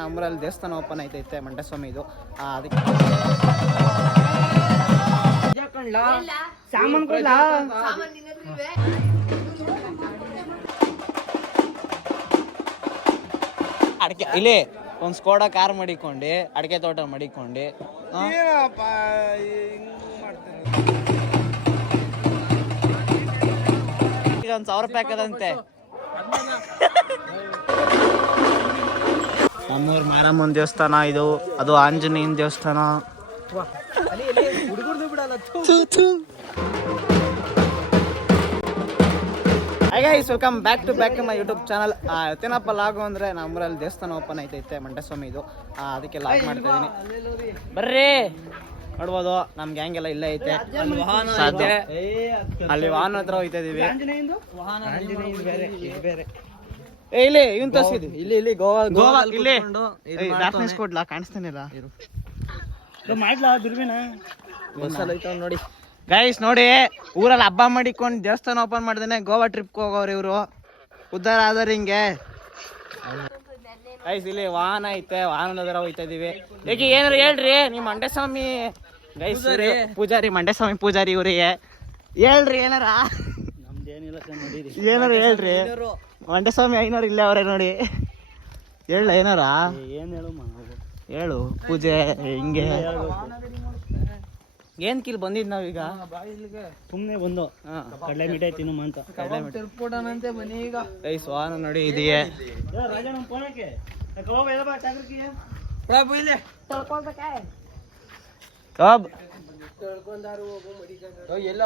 ನಮ್ಮೂರಲ್ಲಿ ದೇವಸ್ಥಾನ ಓಪನ್ ಐತೈತೆ ಮಂಟಸ್ವಾಮಿ ಇದು. ಅದಕ್ಕೆ ಸಾಮಾನ್ ಕೊಡ್ಲಾ ಅಡಿಕೆ ಇಲ್ಲಿ ಒಂದು ಸ್ಕೋಡ ಕಾರ್ ಮಡಿಕೊಂಡು ಅಡಿಕೆ ತೋಟ ಮಡಿಕೊಂಡು ಈಗ ಒಂದು ಸಾವಿರ ರೂಪಾಯಿ ಹಾಕದಂತೆ. ನಮ್ಮೂರ್ ಮಾರಮ್ಮನ ದೇವಸ್ಥಾನ ಇದು ಅದು ಆಂಜನೇಯನ ದೇವಸ್ಥಾನ. Guys welcome back to back to my YouTube channel ಇವತ್ತೇನಪ್ಪ ಲಾಗು ಅಂದ್ರೆ ನಮ್ಮೂರಲ್ಲಿ ದೇವಸ್ಥಾನ ಓಪನ್ ಐತೈತೆ ಮಂಟಸ್ವಾಮಿ ಇದು. ಅದಕ್ಕೆ ಲಾಗ್ ಮಾಡ್ತಾ ಇದೀನಿ. ಬರ್ರಿ. ನೋಡ್ಬೋದು ನಮ್ ಗ್ಯಾಂಗ್ ಎಲ್ಲ ಇಲ್ಲೇ ಐತೆ. ಸಾಧ್ಯ. ಅಲ್ಲಿ ವಾಹನ ಹತ್ರ ಹೋಯ್ತಾ ಇದೀವಿ. ಏ, ಇಲ್ಲಿ ಇವನ್ ತೋರಿಸಿದ್ವಿ ಇಲ್ಲಿ ಇಲ್ಲಿ ಗೋವಾ ಗೋವಾ ಇಲ್ಲಿ. ಡಾರ್ಕ್ನೆಸ್ ಕೊಡ್ಲಾ ಕಾಣಿಸ್ತಾನಿಲ್ಲ ಮಾಡ್ಲಾ ದುರ್ಬಿನ ನೋಡಿ. ಗೈಸ್ ನೋಡಿ ಊರಲ್ಲಿ ಹಬ್ಬ ಮಾಡಿಕೊಂಡು ದೇವಸ್ಥಾನ ಓಪನ್ ಮಾಡ್ದೇನೆ ಗೋವಾ ಟ್ರಿಪ್ ಹೋಗೋರು ಇವರು. ಉದ್ದಾರ ಆದರೆ ಹಿಂಗೆ. ಗೈಸ್ ಇಲ್ಲಿ ವಾಹನ ಐತೆ ವಾಹನದರ ಹೋಯ್ತಾ ಇದೀವಿ. ಈಗ ಏನಾರು ಹೇಳ್ರಿ ನಿಮ್ಮ ಮಂಡ್ಯಸ್ವಾಮಿ ಗೈಸ್ ಪೂಜಾರಿ. ಮಂಡ್ಯಸ್ವಾಮಿ ಪೂಜಾರಿ ಇವ್ರಿಗೆ. ಹೇಳ್ರಿ ಏನಾರ? ನಮ್ದೇನಿಲ್ಲ ನೋಡಿರಿ. ಏನಾರ ಹೇಳ್ರಿ? ಮಂಡ್ಯಸ್ವಾಮಿ ಐನೋರು ಇಲ್ಲೇ ಅವ್ರೆ ನೋಡಿ. ಹೇಳ ಏನಾರ? ಏನ್ ಹೇಳು ಹೇಳು ಪೂಜೆ ಹಿಂಗೆ. ಏನ್ ಕಿಲ್ ಬಂದಿದ್ ನಾವೀಗ? ಸುಮ್ನೆ ಬಂದು. ಕಡಲೆ ಮಿಠಾಯಿ ತಿನ್ನು ಅಂತ. ಐ ಸ್ವಾನ ನೋಡಿ ಇದೆಯೇ. ರಾಜ ನಮ್ಮ ಫೋನಕ್ಕೆ. ಕಬಾಬ್ ಎಲ್ಲ ಬಾ ಚಾಕ್ರಕ್ಕೆ ಕಬ್ ಇಲ್ಲ. ಇಲ್ಲ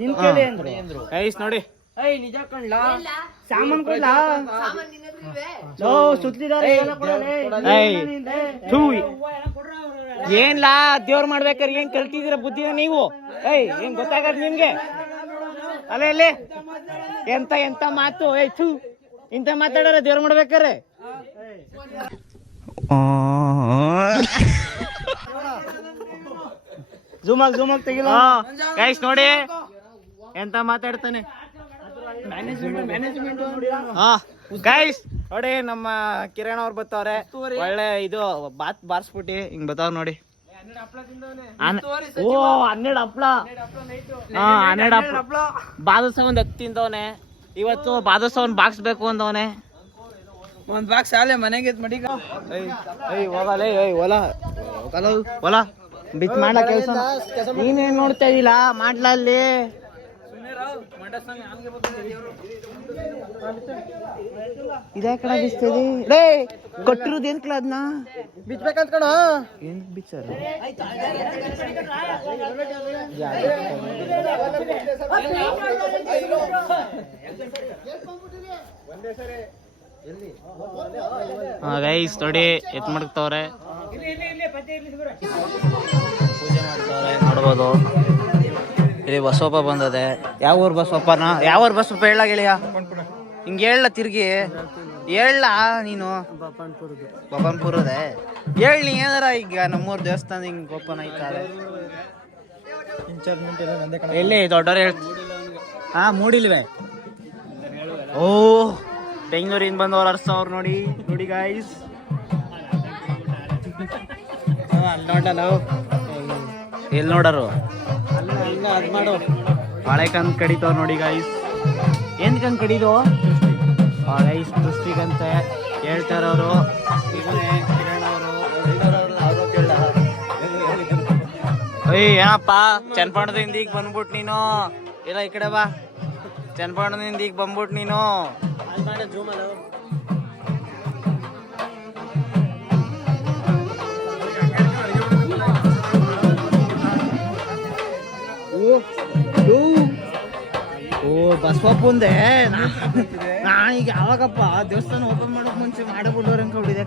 ನಿನ್ ಕೇಳಿ ಅಂದ್ರು. ಗೈಸ್ ನೋಡಿ. ಏಯ್ ನಿಜ ಕಣ್ಲಾ? ಸಾಮಾನ್ ಕೊಡ್ಲಾ? ಲೋ ಸುತ್ತಲಿದಾರೆ ಎಲ್ಲ ಕೊಡಲೇ ಏಯ್, ಥೂ. ಏನ್ಲಾ ದೇವ್ರ ಮಾಡ್ಬೇಕಾರೆ ಏನ್ ಕಲ್ತಿದಿರ ಬುದ್ಧಿ ನೀವು? ಏಯ್ ಏನ್ ಗೊತ್ತಾಗದ್ ನಿಮ್ಗೆ? ಅಲ್ಲೇ ಇಲ್ಲಿ ಎಂತ ಎಂತ ಮಾತು? ಏಯ್ ಥೂ. ಇಂತ ಮಾತಾಡೋರ ದೇವ್ರ ಮಾಡ್ಬೇಕಾರೆ ಜೂಮಾಗ್ ಜೂಮಾಗ್ ತೆಗಿಲ್ಲ ಗೈಸ್ ನೋಡಿ. ಎಂತ ಮಾತಾಡ್ತಾನೆ? ಹಾ ಗೈಸ್ ನೋಡಿ ನಮ್ಮ ಕಿರಣ್ ಅವ್ರು ಬರ್ತಾವ್ರೆ ಒಳ್ಳೆ ಇದು ಬಾತ್ ಬಾರಿಸ್ಬಿಟ್ಟಿ ಹಿಂಗ್ ಬರ್ತಾವ್ ನೋಡಿ. ಓ ಹನ್ನೆರಡು ಹಪ್ಳ. ಹಾ ಹನ್ನೆರಡು ಹಪ್ಳ. ಬಾದಸ ಒಂದ್ ಹತ್ತು ತಿಂದವನೆ ಇವತ್ತು ಬಾದಸವನ್ ಒಂದ್ ಬಾಕ್ಸ್ ಬೇಕು ಅಂದವನೆ. ಒಂದ್ ಬಾಕ್ಸ್ ಶಾಲೆ ಮನೆಗೆ ಮಡಿಗ ಹೋಗಲ್ಲ ಹೊಲ ಹೊಲ ಬಿತ್ ಮಾಡ್ಲ ಕೆಲಸ ನೀನೇನ್ ನೋಡ್ತಾ ಇದಿಲ್ಲ ಮಾಡ್ಲಾ ಅಲ್ಲಿ? ಇದೇ ಕಡೆ ರೇ ಕೊಟ್ಟಿರೋದು ಏನ್ ಕಲ ಅದನ್ನ ಬಿಚ್ಬೇಕಂತ ಕಣ. ಏನ್ ಬಿಚ್ಚಾರ? ಗೈಸ್ ನೋಡಿ ಎತ್ ಮಾಡ್ತವ್ರೆ ಪೂಜೆ ಮಾಡ್ತವ್ರೆ ನೋಡ್ಬೋದು. ಇಲ್ಲಿ ಬಸವಪ್ಪ ಬಂದದೆ. ಯಾವ ಊರ್ ಬಸವಪ್ಪನ? ಯಾವ ಊರ್ ಬಸವಪ್ಪ ಹೇಳ ಗೆಳೆಯ ಹಿಂಗೆ ಹೇಳ ತಿರ್ಗಿ. ಹೇಳ ನೀನು. ಬಬನ್ಪುರದೆ. ಹೇಳಿ ಏನಾರ ಈಗ ನಮ್ಮೂರ್ ದೇವಸ್ಥಾನ ಹಿಂಗ್ ಓಪನ್ ಆಯ್ತಾರೆ ಎಲ್ಲಿ ದೊಡ್ಡವ್ರು ಹೇಳ್ ಹಾ, ಮೂಡಿಲ್ವೇ. ಓ, ಬೆಂಗಳೂರಿಂದ ಬಂದವ್ರು ಅರ್ಸವ್ರು ನೋಡಿ ನೋಡಿ ಗಾಯ್ಸ್ ಅಲ್ಲಿ ನೋಡಲ್ಲ ಎಲ್ಲಿ ನೋಡರು? ಬಾಳೆ ಕಂದ್ ಕಡಿತಾವ್ ನೋಡಿ ಗಾಯ್ಸ್ ಏನ್ ಕಂದ್ ಕಡಿದು? ಗೈಸ್ ದೃಷ್ಟಿಗಂತೆ ಹೇಳ್ತಾರವರು ಇವನೇ ಕಿರಣ್ ಅವರು ಏಯ್ ಏನಪ್ಪ? ಚನ್ನಪಟ್ಟಣದಿಂದ ಈಗ ಬಂದ್ಬಿಟ್ ನೀನು. ಇಲ್ಲ ಈ ಕಡೆ ಬಾ. ಚನ್ನಪಟ್ಟಣದಿಂದ ಈಗ ಬಂದ್ಬಿಟ್ ನೀನು. ಓ ಬಸವಪ್ಪಂದೆ ನಾನೀಗ ಯಾವಾಗಪ್ಪ ದೇವಸ್ಥಾನ ಓಪನ್ ಮಾಡೋಕ್ ಮುಂಚೆ ಮಾಡಿಬಿಡೋರು ಅನ್ಕೊಂಡಿದ್ದೆ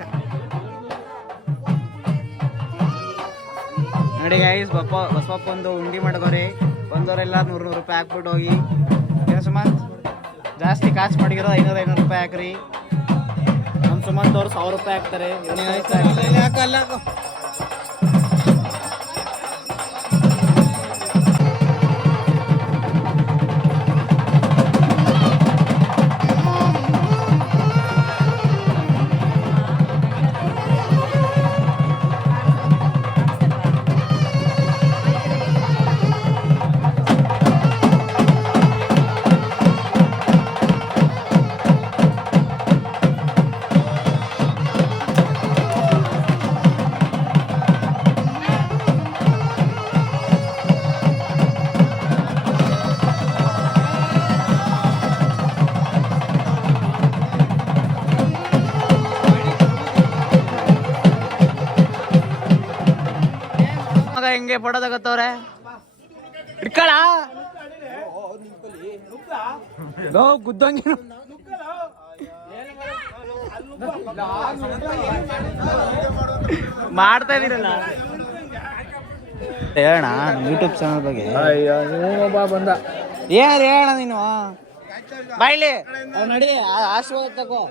ನೋಡಿ ಗೈಸ್ ಬಪ್ಪ ಬಸವಪ್ಪಂದು ಉಂಡಿ ಮಾಡ್ಕೋರಿ ಬಂದವರೆಲ್ಲ ನೂರು ನೂರು ರೂಪಾಯಿ ಹಾಕ್ಬಿಟ್ಟು ಹೋಗಿ. ಏನು ಸುಮಂತ್? ಜಾಸ್ತಿ ಕಾಸು ಮಾಡಿರೋ ಐನೂರು ಐನೂರು ರೂಪಾಯಿ ಹಾಕ್ರಿ. ನಮ್ಮ ಸುಮಂತ್ ಅವ್ರು ಸಾವಿರ ರೂಪಾಯಿ ಹಾಕ್ತಾರೆ. ಹೆಂಗೆ ಫೋಟೋ ತಗೋತವ್ರೆ? ಗುದ್ದಂಗೆ ಮಾಡ್ತಾ ಇದೀರಲ್ಲ? ಹೇಳಣ ಯೂಟ್ಯೂಬ್ ಚಾನಲ್ ಬಗ್ಗೆ. ಬಂದ ಏನ್ ಹೇಳ ನೀನು? ಬಾಯ್ಲಿ. ನಡಿ ಆಶೀರ್ವಾದ ತಗೋ.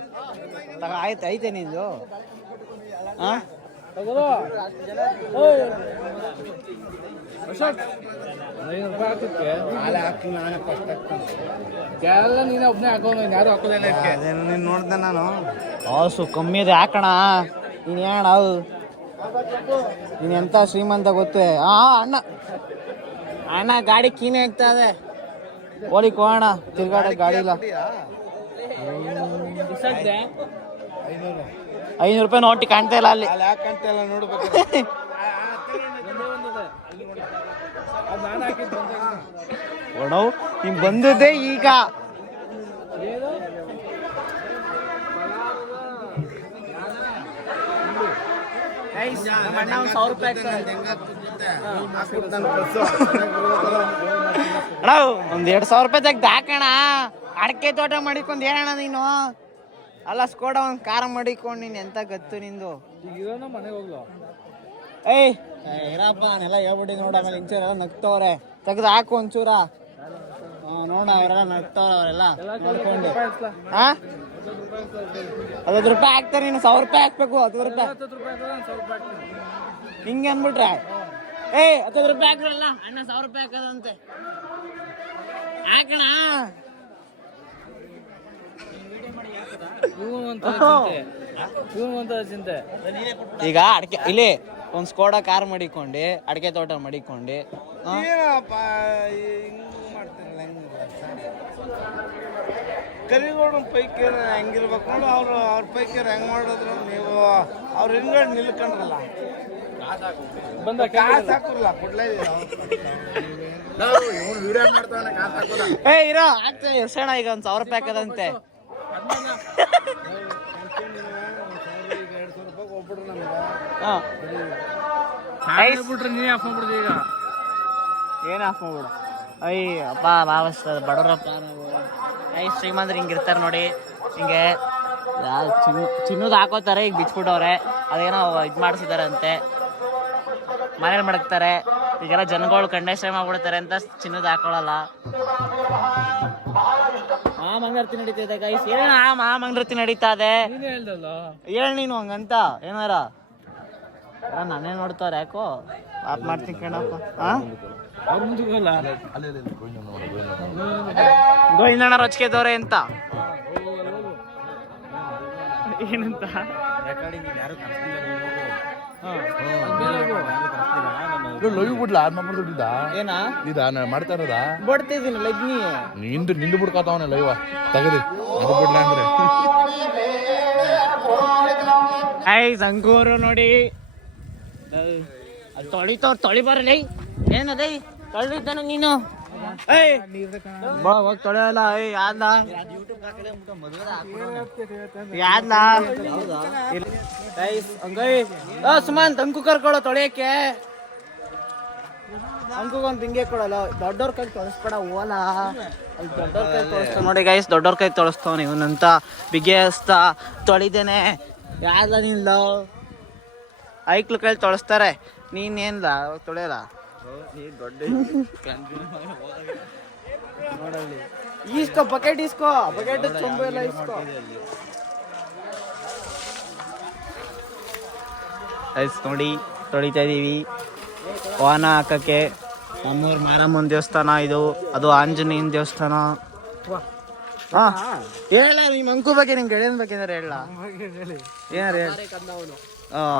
ಆಯ್ತು, ಐತೆ ನಿಂದು. ಹಾ ಎಲ್ಲ ನೀನೇ ಒಬ್ಬನೇ ಹಾಕೋನು ಯಾರು ಹಾಕೋದಿಲ್ಲ ನೀನು ನೋಡ್ದೆ ನಾನು. ಆಸು ಕಮ್ಮಿ ಇದೆ. ಹಾಕಣ ನೀನು ಹೇಳ ಅವು? ನೀನು ಎಂತ ಶ್ರೀಮಂತ ಗೊತ್ತೇ? ಆ ಅಣ್ಣ. ಅಣ್ಣ ಗಾಡಿ ಕೀನೆ ಆಗ್ತಾ ಇದೆ. ಓಡಿ ಕೋಣ ತಿರ್ಗಾಡ ಗಾಡಿ ಇಲ್ಲ. ಐನೂರು ರೂಪಾಯಿ ನೋಟಿ ಕಾಣ್ತಾ ಇಲ್ಲ ಅಲ್ಲಿ. ಯಾಕಂತೆಲ್ಲ ನೋಡ್ಬೇಕು. ಒಣವು ನಿಮ್ ಬಂದದ್ದೇ ಈಗ. ಅಣ್ಣ ಒಂದ್ ಎರಡ್ ಸಾವಿರ ರೂಪಾಯಿ ತೆಗ್ದು ಹಾಕಣ. ಅಡಕೆ ತೋಟ ಮಾಡಿಕೊಂಡ್ ಏನಣ್ಣ ನೀನು? ಅಲ್ಲ ಸ್ಕೋಡ ಒಂದ್ ಕಾರ ಮಾಡಿಕೊಂಡ್ ನೀನ್ ಎಂತ ಗತ್ತು ನಿಂದು? ಈಗ ಮನೆಗೆ ಹೋಗ್ಲು? ಏಯ್! ಇರಪ್ಪ ನಾನೆಲ್ಲ ಹೇಳ್ಬಿಟ್ಟಿ ನೋಡ ಆಮೇಲೆ ಇಂಚೂರೆಲ್ಲ ನಗ್ತವ್ರೆ. ತೆಗ್ದು ಹಾಕು ಒಂಚೂರ. ಹಾ, ನೋಡ ಅವರೆಲ್ಲ ನಗ್ತವ್ರೆ ಅವರೆಲ್ಲ ನೋಡ್ಕೊಂಡು. ಹಾ ಹತ್ತು ರೂಪಾಯಿ ಹಾಕ್ತಾರೆ ನೀನು ಸಾವಿರ ರೂಪಾಯಿ ಹಾಕ್ಬೇಕು ಹತ್ತು ರೂಪಾಯಿ. ಹತ್ತು ರೂಪಾಯಿ ಹಾಕಿದ್ರೆ ಹಾಕ್ತೀನಿ. ಹಿಂಗೆ ಅಂದ್ಬಿಟ್ರೆ. ಏಯ್ ಹತ್ತು ರೂಪಾಯಿ ಹಾಕ್ರಲ್ಲ? ಅಣ್ಣ ಸಾವಿರ ರೂಪಾಯಿ ಹಾಕೋದಂತೆ. ಹಾಕಣ. ಈಗ ಅಡಕೆ ಇಲ್ಲಿ ಒಂದ್ ಸ್ಕೋಡ ಕಾರ್ ಮಾಡಿಕೊಂಡು ಅಡಿಕೆ ತೋಟ ಮಾಡಿಕೊಂಡು ಕರಿಗೋಡ ಪೈಕಿ ಹೆಂಗಿರ್ಬೇಕು ಅವ್ರು ಅವ್ರ ಪೈಕಿ ಹೆಂಗ್ ಮಾಡಿದ್ರು ನೀವು ಅವ್ರ ಹಿಂಗಡೆ ನಿಲ್ಕೊಂಡ್ರಲ್ಲ. ಬಂದ ಕಾಸು ಹಾಕುರ್ಲ ಕೊಡ್ಲೇ ವಿಡಿಯೋ ಮಾಡ್ತಾನೆ ಕಾಸು ಏ ಇರೋ ಎಷ್ಟಣ ಈಗ ಒಂದ್ ಸಾವಿರ ರೂಪಾಯಿ ಹಾಕದಂತೆ. ಏನ್ ಆಫ್ ಮಾಡ್ಬಿಡು. ಅಯ್ಯ, ಅಪ್ಪ ಭಾವಸ್ತದ ಬಡವರಪ್ಪ. ಐ ಶ್ರೀಮಂತರು ಹಿಂಗಿರ್ತಾರೆ ನೋಡಿ. ಹಿಂಗೆ ಚಿನ್ನ, ಚಿನ್ನದ ಹಾಕೋತಾರೆ ಈಗ ಬಿಚ್ಬಿಟ್ಟವ್ರೆ. ಅದೇನೋ ಇದು ಮಾಡಿಸಿದಾರೆ ಅಂತೆ ಮನೇಲಿ ಮಡಗ್ತಾರೆ. ಈಗೆಲ್ಲ ಜನಗಳು ಕಂಡೇಶ್ರಮ ಮಾಡ್ಬಿಡ್ತಾರೆ ಅಂತ ಚಿನ್ನದ ಹಾಕೊಳ್ಳಲ್ಲ. ಮಹಾಮಂಗಳಾರತಿ ನಡೀತಿದೆ ಗೈಸ್ ಏನ ಆ ಮಹಾಮಂಗಳಾರತಿ ನಡೀತಾ ಇದೆ. ಹೇಳ್ ನೀನು ಹಂಗಂತ. ಏನಾರ? ನಾನೇ ನೋಡ್ತಾರ ಯಾಕೋ? ಆಪ್ ಮಾಡ್ತೀನಿ ಕಣಪ್ಪ. ಗೋವಿಂದಣ್ಣ ರೊಚ್ಕೆದವ್ರೆ ಅಂತ. ಏನಂತ? ಲವ್ ಬಿಡ್ಲ ಬಿಡ್ಲಾ ದುಡ್ಡಿದ್ದ ಏನ? ಇದ ನಾ ಮಾಡ್ತಾ ಇರೋದ? ಬಡ್ತಿದ್ದೀನಿ ಲಗ್ನಿ. ನಿಂದು ನಿಂದು ಬಿಡ್ಕೋತಾವನ ಲೈವ. ತಗದಿ ಅದು ಬಿಡ್ಲ ಅಂದ್ರೆ. ಐ ಸಂಕೂರು ನೋಡಿ. ತೊಳಿತವ್ರ ತೊಳಿ ಬರಲಿ ಏನದೈ? ತೊಳಿತಾನ ನೀನು? ತೊಳೆಯಲ್ಲ ಯಾದ್ಲ ಯಾದ್ಲ ಸುಮಾನ್ ಅಂಕು ಕರ್ಕೊಳ್ಳೋ ತೊಳೆಯಕ್ಕೆ. ಅಂಕುಗೊಂದು ಹಿಂಗೆ ಕೊಡಲ್ಲ. ದೊಡ್ಡವ್ರ ಕೈ ತೊಳಸ್ಬೇಡ, ಓಲ. ಅಲ್ಲಿ ದೊಡ್ಡವ್ರ ಕೈ ತೊಳಸ್ತಾವ ನೋಡಿ ಗೈಸ್ ದೊಡ್ಡವ್ರ ಕೈ ತೊಳಸ್ತಾವ ಇವನಂತ ಬಿಗಿಸ್ತ ತೊಳಿದೇನೆ. ಯಾರ್ದ ನಿಲ್ಲ ಐಕ್ಳು ಕೈ ತೊಳಸ್ತಾರೆ. ನೀನೇನ್ಲ ತೊಳೆಯಲ್ಲ ನೋಡಲ್ಲಿ ಈಸ್ಕೋ ಬಕೆಟ್ ಈಸ್ಕೋ ಬಕೆಟ್ ಚೊಂಬು ಎಲ್ಲ ಈಸ್ಕೋ ಐಸ್ ನೋಡಿ ತೊಳಿತಾ ಇದೀವಿ. ವಾಹನ ಹಾಕಕ್ಕೆ. ನಮ್ಮೂರ್ ಮಾರಮ್ಮನ ದೇವಸ್ಥಾನ ಇದು. ಅದು ಆಂಜನೇಯನ ದೇವಸ್ಥಾನ. ಹಾ. ಹೇಳ ನಿಮ್ ಅಂಕು ಬಗ್ಗೆ ನಿಮ್ ಗೆಳೆಯನ್ ಬಗ್ಗೆ ಏನಾರ ಹೇಳ. ಏನಾರ ಹೇಳ.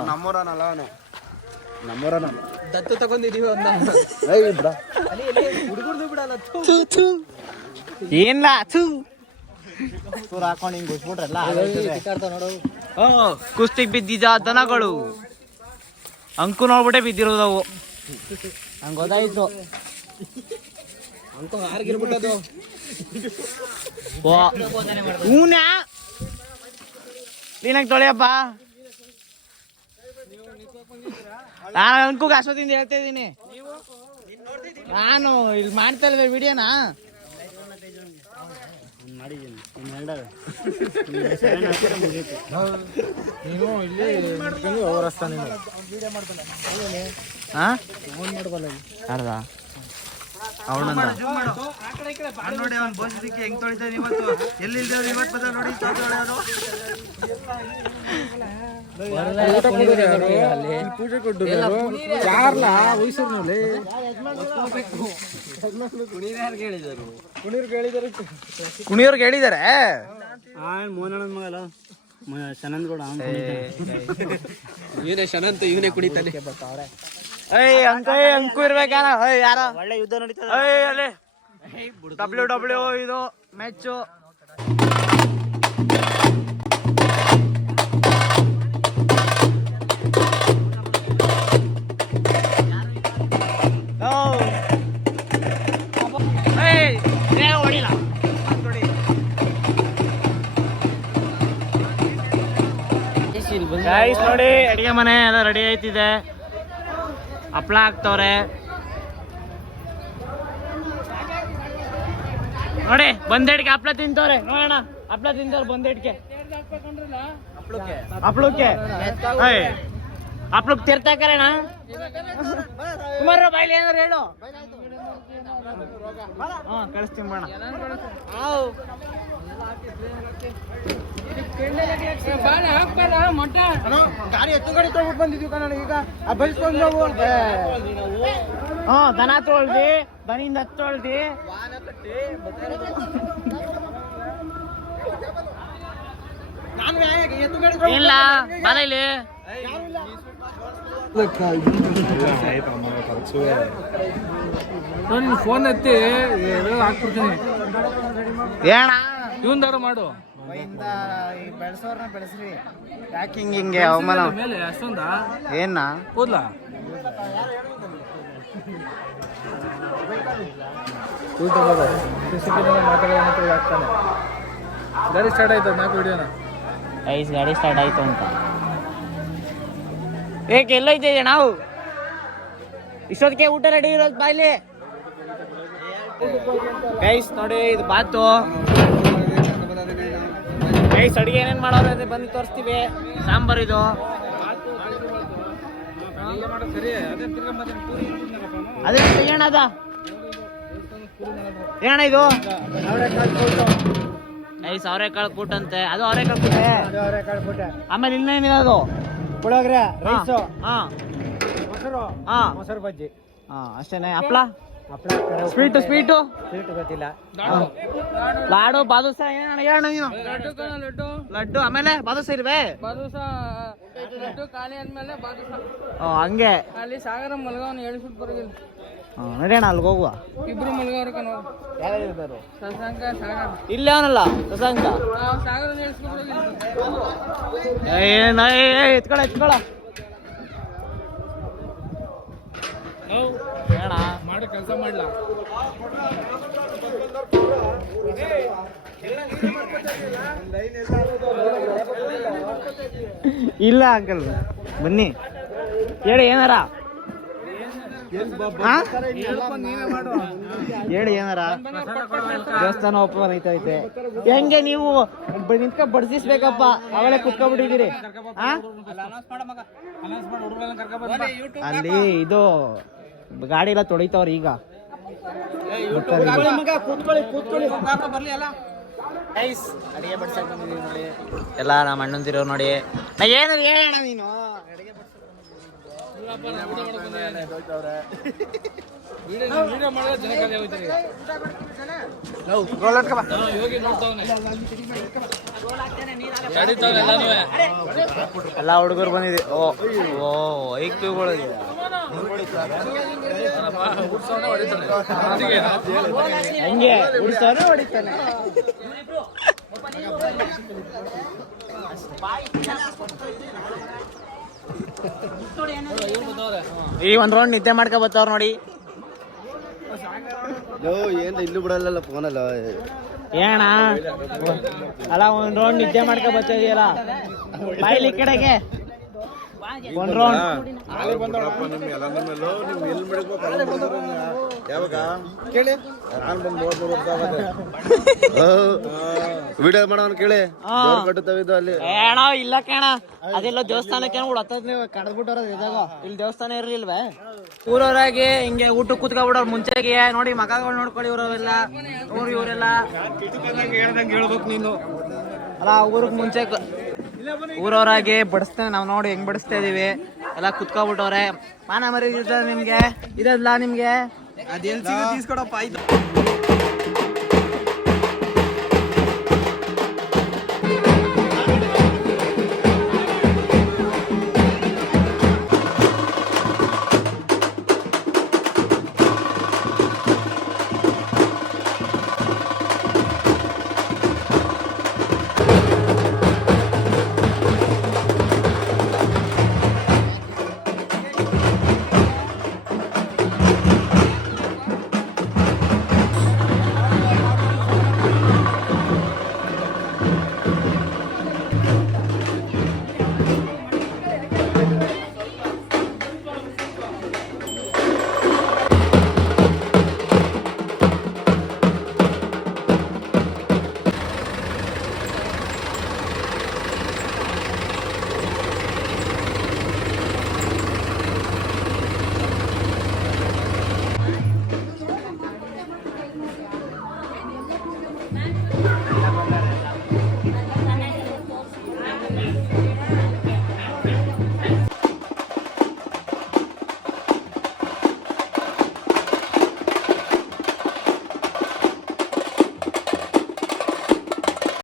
ನಮ್ಮೂರನಲ್ಲ ಅವನು. ನಮ್ಮೂರನ. ದತ್ತು ತಗೊಂಡಿದೀವಿ ಒಂದ ಹುಡುಗರ್ದು ಬಿಡಲ್ಲ ಥು, ಥು. ಏನ್ಲ ಥೂ. ಹಾಕೊಂಡು ಹಿಂಗ್ ಗುಸ್ಬಿಟ್ರಲ್ಲ ನೋಡು. ಕುಸ್ತಿಗ್ ಬಿದ್ದಿದ್ದ ದನಗಳು. ಅಂಕು ನೋಡ್ಬಿಟ್ಟೆ ಬಿದ್ದಿರೋದವು. ಅವು ಹಂಗ ಗೊತ್ತಾಯ್ತು. ಅಂಕು ಹಾರ್ಗಿರ್ಬಿಟ್ಟದು ಹೂನ ನೀನಾಗ ತೊಳೆಯಪ್ಪ. ನಾನು ಅನ್ಕೂಗ ಅಷ್ಟೊತ್ತಿಂದ ಹೇಳ್ತಾ ಇದ್ದೀನಿ ನಾನು ಇಲ್ಲಿ ಮಾಡ್ತಾ ಇರೋದು ವಿಡಿಯೋನಾ? ನೀನು ಇಲ್ಲಿ ಹಾ ಯಾರ್ದ? ಅವನಂದ ನೋಡಿ ಅವ್ನು ಬೋಸಿದಕ್ಕೆ ಹೆಂಗ್ ತೊಳಿತಾನೆ ಇವತ್ತು. ಎಲ್ಲಿಲ್ದೇವ್ರು ಇವತ್ತು ಬದ ನೋಡಿ ಪೂಜೆ ಕೊಟ್ಟು ಕೊಡೋರು ಯಾರು ಕುಣಿಯವ್ರಿಗೆ ಪೂಜೆ ಕೊಟ್ಟರು ಮಗಲ್ಲ. ಯಾರ್ಲ ವಯಸ್ಸೂರಿನಲ್ಲಿ ಇವನೇ ಶನಂತ ಇವನೇ ಕುಣಿತಾನೆ. ಬರ್ತಾವ್ರೆ ಶನಂದ್ ಕೂಡ ಏಯ್ ಅಂಕು ಅಂಕು ಇರ್ಬೇಕಾರ ಯಾರ. ಒಳ್ಳೆ ಯುದ್ಧ ನಡೀತದೆ. ಏಯ್ ಅಲ್ಲಿ. ಡಬ್ಲ್ಯೂ ಡಬ್ಲ್ಯೂ ಇದು ಮ್ಯಾಚು ನೋಡಿ ಅಡಿಗೆ ಮನೆ ಎಲ್ಲ ರೆಡಿ ಆಯ್ತಿದೆ ಹಪ್ಳ ಹಾಕ್ತವ್ರೆ ನೋಡಿ ಬಂದೇಡ್ಗೆ ಹಪ್ಳ ತಿಂತವ್ರೆ. ನೋಡೋಣ, ಹಪ್ಳ ತಿಂತವ್ರೆ ಬಂದೇಡ್ಗೆ ಹಪ್ಳಕ್ಕೆ. ಹಪ್ಳಕ್ಕೆ ತಿರ್ತಾಕರಣ. ಕುಮಾರ ಬಾಯ್ಲಿ ಏನಾರು ಹೇಳು. ಹಾ ಕಳಿಸ್ತೀನಿ ಬಣ್ಣ. ಗಾಡಿ ಎತ್ತು ಗಾಡಿ ತಗೊಂಡು ಬಂದಿದ್ವಿ ಕಣ ಈಗ ಬೈಸ್ಕೊಂಡು ನಾವು. ಹಾ ದನ ತೊಳ್ದಿ ಹತ್ತು ತೊಳ್ದಿ. ನಾನು ಎತ್ತು ಗಾಡಿ ಇಲ್ಲ ಬರ ಇಲ್ಲಿ ಫೋನ್ ಎತ್ತಿ ಹಾಕ್ಬಿಡ್ತೀನಿ. ಏಣ ಇವಂದಾರ ಮಾಡು. ಬೆಳೆಸೋರ್ನ ಬೆಳೆಸ್ರಿ. ಯಾಕೆ ಹಿಂಗೆ ಹಿಂಗೆ ಅವಮಾನ. ಮೇಲೆ ಅಷ್ಟೊಂದ? ಏನ? ಹೋದ್ಲಾ? ಮಾತಾಡೋಣ ಗಾಡಿ ಸ್ಟಾರ್ಟ್ ಆಯ್ತು ನಾಲ್ಕು ವಿಡಿಯೋನ ಐಸ್ ಗಾಡಿ ಸ್ಟಾರ್ಟ್ ಆಯ್ತು ಅಂತ. ಏಕೆ ಇದ್ದೇವೆ ನಾವು? ಇಷ್ಟೊತ್ತಿಗೆ ಊಟ ರೆಡಿ ಇರೋದು ಬಾಯ್ಲಿ. ಗೈಸ್ ನೋಡಿ ಇದು ಬಾತು. ಗೈಸ್ ಅಡಿಗೆ ಏನೇನ್ ಮಾಡೋರು ಅದೇ ಬಂದು ತೋರಿಸ್ತೀವಿ. ಸಾಂಬಾರ್ ಇದು. ಅದೇ ಏನದ ಏನ ಇದು. ಐಸ್ ಅವರೆಕಾಳು ಕೂಟಂತೆ. ಅದು ಅವರೆಕಾಳು ಕೂಟ? ಆಮೇಲೆ ಇನ್ನೇನಿದೆ ಅದು? ಪುಳೋಗ್ರೆ ಹಾ. ಹಾ. ಮೊಸರು ಹಾಂ. ಮೊಸರು ಬಜ್ಜಿ. ಹಾಂ ಅಷ್ಟೇನೆ? ಹಪ್ಳ? ಹಪ್ಳ ಸ್ವೀಟು ಸ್ವೀಟು? ಸ್ವೀಟ್ ಗೊತ್ತಿಲ್ಲ. ಲಾಡು ಬಾದುಸ ಏನು ಲಡ್ಡು ನೀನು? ಲಡ್ಡು ಆಮೇಲೆ ಬಾದುಸ ಇರ್ವೆ ಬಾದುಸ ಲಡ್ಡು ಖಾಲಿ ಆದ್ಮೇಲೆ ಬಾದುಸ ಹಂಗೆ. ಅಲ್ಲಿ ಸಾಗರ ಮಲ್ಗವನ್ ಹೇಳ್ಬಿಟ್ಟು ಬರೋದಿಲ್ಲ. ಹಾ, ನಡಿಯೋಣ ಅಲ್ಲಿಗೆ ಹೋಗುವ. ಇಬ್ರು ಮಲ್ಗವ್ರ ಶಶಾಂಕ ಸಾಗರ. ಇಲ್ಲೇ ಅವನಲ್ಲ ಶಶಾಂಕ ಸಾಗರ ಏನ ಎತ್ಕೊಳ ಎತ್ಕೊಳ. ಹೇಳ ಮಾಡಿ ಕೆಲಸ ಮಾಡ್ಲಾ? ಇಲ್ಲ ಅಂಕಲ್ ಬನ್ನಿ. ಹೇಳಿ ಏನಾರ? ಹೇಳಿ ಏನಾರ? ದೇವಸ್ಥಾನ ಓಪನ್ ಐತೈತೆ ಹೆಂಗೆ ನೀವು ನಿಂತ್ಕ ಬಡ್ಸಿಸ್ಬೇಕಪ್ಪ. ಅವೆಲ್ಲ ಕುತ್ಕೊಂಡ್ಬಿಟ್ಟಿದ್ದೀರಿ? ಅಲ್ಲಿ ಇದು ಗಾಡಿ ಎಲ್ಲ ತೊಳಿತಾವ್ರಿ ಈಗ. ಎಲ್ಲ ನಮ್ಮ ಅಣ್ಣಂದಿರೋ ನೋಡಿ. ಏನಾರ ಏನು ಹೇಳೋಣ ನೀನು ವಿಡಿಯೋ ಮಾಡಿದ್ರೆ ಜನ ಖಾಲಿ ಹೋಗ್ತಾರೆ ಯೋಗಿ ನೋಡ್ತಾವನೆ ಗಾಡಿ ತಾವ್ ಎಲ್ಲಾನು ಎಲ್ಲ ಹುಡುಗರು ಬಂದಿದೆ. ಓ ಓ ಐಕ್ ಪಿಗಳು ಉಡ್ಸೋನೆ ಹೊಡಿತಾನೆ. ಅದಕ್ಕೆ ಹಂಗೆ ಉಡ್ಸೋರು ಹೊಡಿತಾನೆ. ಈ ಒಂದ್ ರೌಂಡ್ ನಿದ್ದೆ ಮಾಡ್ಕೊ ಬತ್ತವ್ರ ನೋಡಿ. ಏನ್ ಇಲ್ಲೂ ಬಿಡಲ್ಲ ಫೋನಲ್ಲ ಏಣ ಅಲ್ಲ ಒಂದ್ ರೌಂಡ್ ನಿದ್ದೆ ಮಾಡ್ಕೊ ಬತ್ತಿದೆಯಲ್ಲ? ಬಾಯ್ಲಿ ಕಡೆಗೆ. ಒಂದ್ ರೌಂಡ್ ಯಾವಾಗ? ಕೇಳಿ. ನಾನು ಬಂದು ಮೂವತ್ಮೂರು ವರ್ಷ ವಿಡಿಯೋ ಮಾಡೋನ್ ಕೇಳಿ. ಕಟ್ಟುತ್ತವಿದ್ದು ಅಲ್ಲಿ. ಏಣ ಇಲ್ಲ ಕೇಣ. ಅದೆಲ್ಲ ದೇವಸ್ಥಾನಕ್ಕೆ ಕೂಡ ಹತ್ತದ್ ನೀವು ಕಡ್ದ್ಬಿಟ್ಟವ್ರ ಇದಾಗ ಇಲ್ಲಿ ದೇವಸ್ಥಾನ ಇರ್ಲಿಲ್ವೇ? ಊರವರಾಗಿ ಹಿಂಗೆ ಊಟ ಕೂತ್ಕೊಬಿಡೋರು ಮುಂಚೆಗೆ. ನೋಡಿ ಮಗಗಳು ನೋಡ್ಕೊಳ್ಳಿ ಇವರವೆಲ್ಲ ಊರು ಇವರೆಲ್ಲ. ಹೇಳ್ಬೇಕು ನೀನು? ಅಲ್ಲ ಊರಿಗೆ ಮುಂಚೆ ಊರವರಾಗಿ ಬಡಿಸ್ತೇನೆ, ನಾವು ನೋಡಿ ಹೆಂಗ್ ಬಡಿಸ್ತಾ ಇದೀವಿ. ಎಲ್ಲ ಕುತ್ಕೊಬಿಟ್ಟವ್ರೆ. ಮಾನ ಮರಿ ನಿಮ್ಗೆ? ಇದಲ್ಲ ನಿಮ್ಗೆ? ಅದೇನ್ ಸಿಗುತ್ತೆ ಇಸ್ಕೊಡಪ್ಪ ಆಯ್ತು.